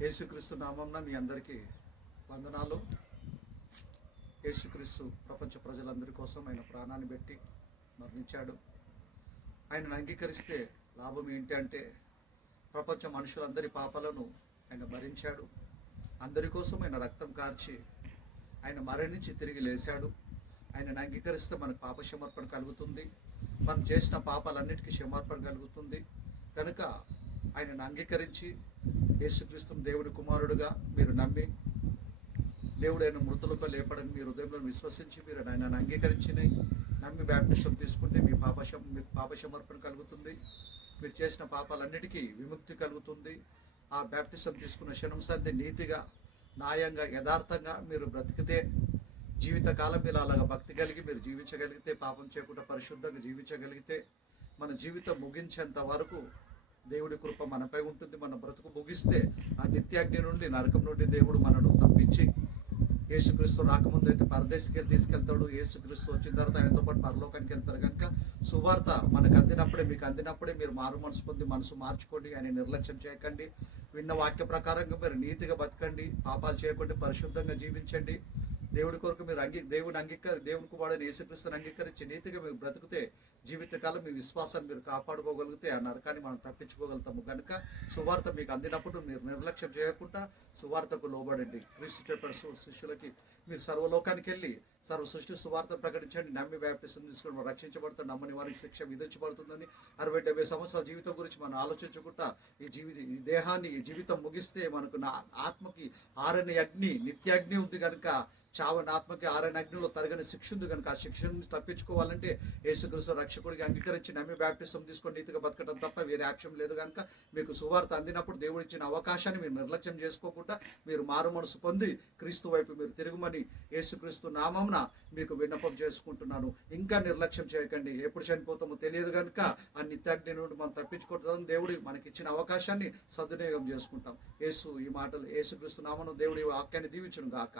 యేసుక్రీస్తు నామంన మీ అందరికీ వందనాలు. యేసుక్రీస్తు ప్రపంచ ప్రజలందరి కోసం ఆయన ప్రాణాన్ని పెట్టి మరణించాడు. ఆయనను అంగీకరిస్తే లాభం ఏంటి అంటే ప్రపంచ మనుషులందరి పాపాలను ఆయన భరించాడు. అందరి కోసం ఆయన రక్తం కార్చి ఆయన మరణించి తిరిగి లేచాడు ఆయనను అంగీకరిస్తే మనకు పాప క్షమార్పణ కలుగుతుంది. మనం చేసిన పాపాలన్నిటికీ క్షమార్పణ కలుగుతుంది. కనుక ఆయనను అంగీకరించి యేసుక్రీస్తుని దేవుడి కుమారుడుగా మీరు నమ్మి దేవుడైన మృతులకు లేపడని మీ హృదయంలో విశ్వసించి మీరు ఆయనను అంగీకరించి నమ్మి బ్యాప్టిజం తీసుకుంటే మీ పాపశం మీ పాపశమర్పణ కలుగుతుంది. మీరు చేసిన పాపాలన్నిటికీ విముక్తి కలుగుతుంది. ఆ బ్యాప్టిజం తీసుకున్న క్షణం సంధి నీతిగా న్యాయంగా యథార్థంగా మీరు బ్రతికితే జీవితకాలం మీరు అలాగా భక్తి కలిగి మీరు జీవించగలిగితే పాపం చేయకుండా పరిశుద్ధంగా జీవించగలిగితే మన జీవితం ముగించేంత వరకు దేవుడి కృప మనపై ఉంటుంది. మన బ్రతుకు ముగిస్తే ఆ నిత్యాగ్ని నుండి నరకం నుండి దేవుడు మనను తప్పించి యేసుక్రీస్తు రాకముందు అయితే పరదేశికి వెళ్ళి తీసుకెళ్తాడు. యేసుక్రీస్తు వచ్చిన తర్వాత ఆయనతో పాటు పరలోకానికి వెళ్తారు కనుక సువార్త మనకు అందినప్పుడే మీకు అందినప్పుడే మీరు మారు మనసు పొంది మనసు మార్చుకోండి. ఆయన నిర్లక్ష్యం చేయకండి. విన్న వాక్య ప్రకారంగా మీరు నీతిగా బతకండి. పాపాలు చేయకుండా పరిశుద్ధంగా జీవించండి. దేవుడి కొరకు మీరు అంగీ దేవుని అంగీకరి దేవునికి వాడని యేసుక్రీస్తుని అంగీకరించి నీతిగా మీరు బ్రతికితే జీవితకాలం మీ విశ్వాసాన్ని మీరు కాపాడుకోగలిగితే ఆ నరకాన్ని మనం తప్పించుకోగలుగుతాము కనుక సువార్త మీకు అందినప్పుడు మీరు నిర్లక్ష్యం చేయకుండా సువార్తకు లోబడండి. క్రీస్తు చెప్పిన శిష్యులకి మీరు సర్వలోకానికి వెళ్ళి సర్వ సృష్టి సువార్త ప్రకటించండి. నమ్మి వ్యాపిస్తుంది తీసుకుని రక్షించబడుతుంది నమ్మని వారికి శిక్ష విధించబడుతుందని అరవై డెబ్బై సంవత్సరాల జీవితం గురించి మనం ఆలోచించుకుంటా ఈ జీవిత ఈ దేహాన్ని ఈ జీవితం ముగిస్తే మనకు నా ఆత్మకి ఆరని అగ్ని నిత్యాగ్ని ఉంది కనుక చావని ఆత్మకి ఆరని అగ్నిలో తరగని శిక్ష ఉంది కనుక ఆ శిక్ష నుంచి తప్పించుకోవాలంటే యేసుక్రీస్తు రక్షకుడికి అంగీకరించి నమ్మి బ్యాప్టిజం తీసుకొని నీతిగా బతకడం తప్ప వేరే యాక్షన్ లేదు కనుక మీకు సువార్త అందినప్పుడు దేవుడు ఇచ్చిన అవకాశాన్ని మీరు నిర్లక్ష్యం చేసుకోకుండా మీరు మారు మనసు పొంది క్రీస్తు వైపు మీరు తిరుగుమని యేసుక్రీస్తు నామంన మీకు విన్నపం చేసుకుంటున్నాను. ఇంకా నిర్లక్ష్యం చేయకండి. ఎప్పుడు చనిపోతామో తెలియదు కనుక ఆ నిత్యాగ్ని నుండి మనం తప్పించుకుంటాం దేవుడు మనకి ఇచ్చిన అవకాశాన్ని సద్వినియోగం చేసుకుంటాం. యేసు ఈ మాటలు యేసుక్రీస్తు నామను దేవుడి వాక్యాన్ని దీవించును గాక.